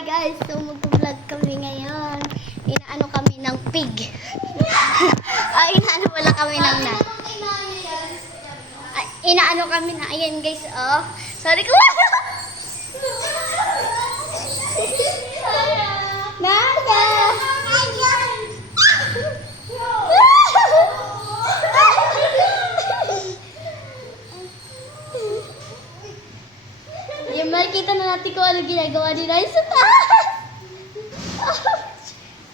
Hi guys, so mag-vlog kami ngayon. Inaano kami ng pig. Inaano wala kami ng inaano kami na, ayan guys, oh. Sorry ko. Nada. Yung makikita na natin kung ano ginagawa ni Naya sa taas.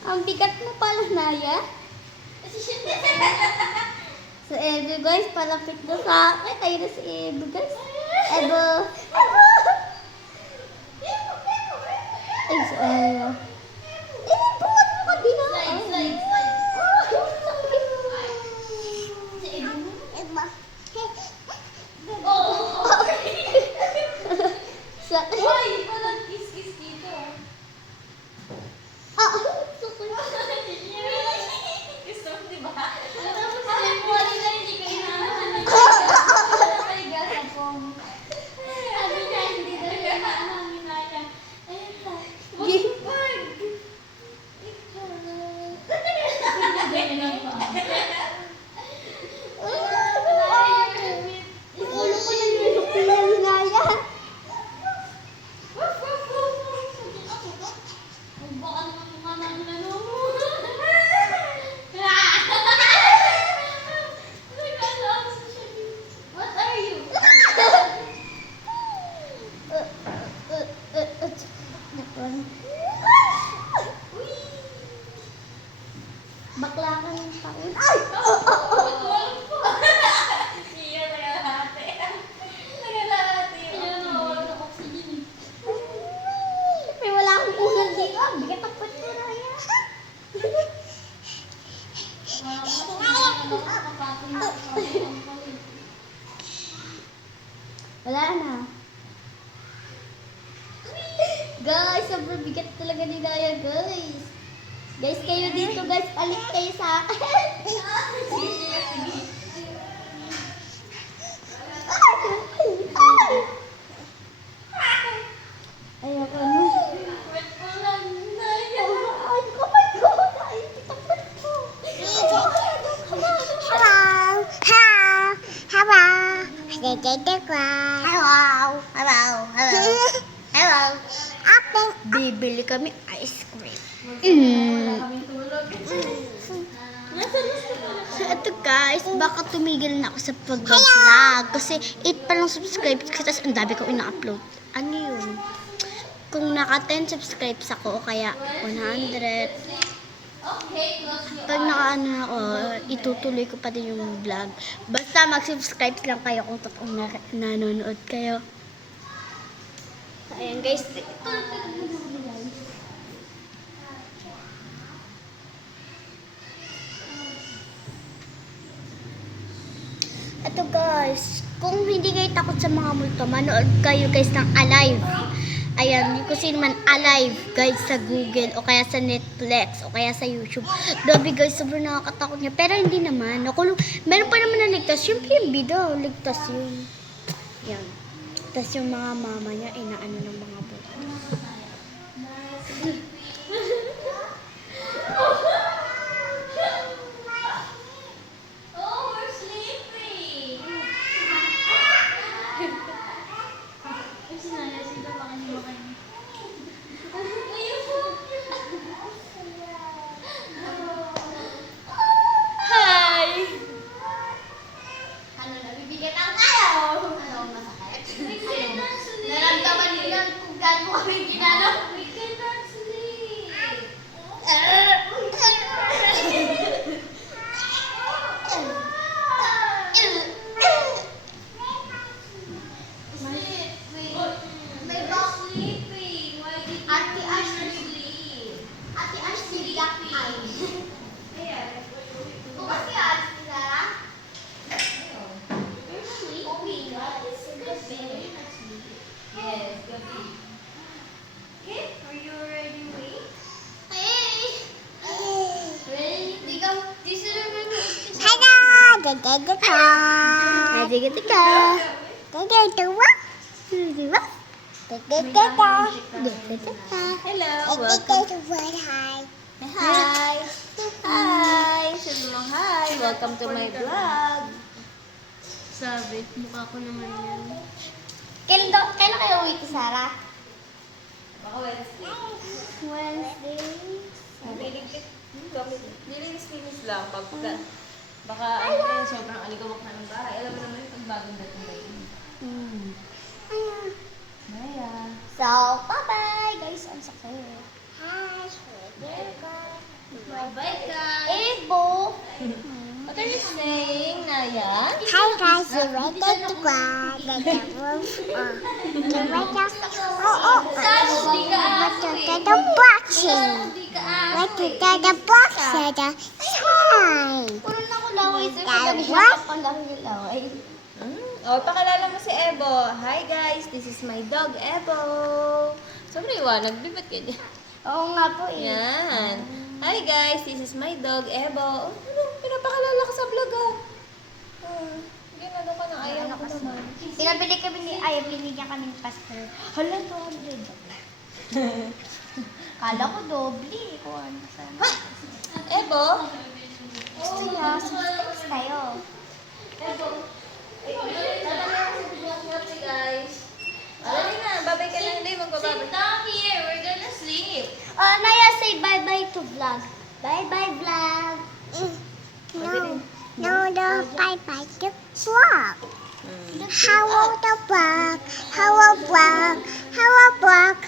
Ang bigat mo pala, Naya. So, Edo guys, palapit na sa akin. Ayun na si Edo guys. Edo. Ay, si Edo. Buwan mo ka din ako. Slide. Si Edo. Sakit. Hoy, walang kiss-kiss dito. Sakit. Gusto mo, diba? Tapos yung wali na hindi ka inaanan. Wala kayo gasa po. Sabi niya, hindi na siya inaanan ni Naya. Ayun pa. Wag! Ikaw. Ganyan lang pa. Ulo ko na yung Naya. Baka naman kumanang lalo mo. What are you? Bakla ka ng taon. Ay! Iya, nagalahati. Nagalahati. Ayun, nawala ng oxygen. Siyempre wala akong ulan dito. Ang bigat ang puwet ko, Naya. Wala na. Guys, sobrang bigat talaga ni Naya, guys. Guys, kayo dito, guys. Palit kayo sa akin. Ayoko na. Wet ko lang, Naya. Ay, oh my God. Ay, pitang puwet ko. Hello. Bibili kami ice cream. So, ito guys, baka tumigil na ako sa pag-vlog. Kasi 8 pa lang subscribers. Kasi ang dami kong ina-upload. Ano yun? Kung naka 10 subscribers ako, kaya 100. Pag naka-ano ako, itutuloy ko pa din yung vlog. Basta mag-subscribe lang kayo kung totoong nanonood kayo. Ayan guys. Ito guys, kung hindi kayo takot sa mga multo, manood kayo guys ng Alive. Ayan, kung sino man Alive guys sa Google o kaya sa Netflix o kaya sa YouTube. Grabe guys, sobrang nakakatakot niya. Pero hindi naman. Meron pa naman na ligtas. Siyempre yung video, ligtas yun. Yan. Tapos yung mga mama niya, inaano ng mga buto. Oh, we're sleeping. Ay, si Naya, sila pa kanina kanina. Hi! Ano, nabibigatan tayo? Ano, masakit? Naramdaman nila kung gaano kami ginano. We cannot sleep. May box. Sleeping. Why did you Ate not Ashley. sleep? Ate Ashley, black eye. Ayan. Bukas kaya Ashley, Lara? You're sleeping. Okay, It's gabi. You're not sleeping. Yes, gabi. Okay, are you already awake? Ready? Di sila mag-umpisa. Hello! Dada ka. Dada ka. Dada ka. Dada ka. Hello, welcome. Hi. Hi. Sabi mo hi. Welcome to my vlog. Sabi, mukha ko naman yan. Kailan kayo uwi to, Sarah? Baka Wednesday. Wednesday. Nilinis lang. Baka sobrang aligawak na ng bahay. Alam mo naman yung pagbagong dating ba yun. Maya. So, bye-bye guys. Ang sakit. Hi, Bye guys. Ebo. What are you saying, Naya? Hi guys, you ready to go? Let the roof the boxing. What to the box? The sign. Puro na ko laway. Sir, That pag what? pa lang yung laway. Pakilala mo si Ebo. Hi guys, this is my dog, Ebo. Sobrang iwanag, bibat ka niya. Oo nga po eh. Yan. Hi guys, this is my dog, Ebo. Pinapakilala ka sa vlog Ginano ka ng ayaw ko naman. Pinabili kami ni Ay, binigyan kami ni Pastor. Hala, 200. Kala ko doble. Kung ano sana. Ebo? Gusto niya, subscribe tayo. Ebo? Guys. Alala na, babay ka lang. Hindi, magbababay. Down here, we're gonna sleep. Naya, say bye-bye to vlog. Bye-bye vlog. No, bye-bye to walk. How the walk? How a walk? How a walk?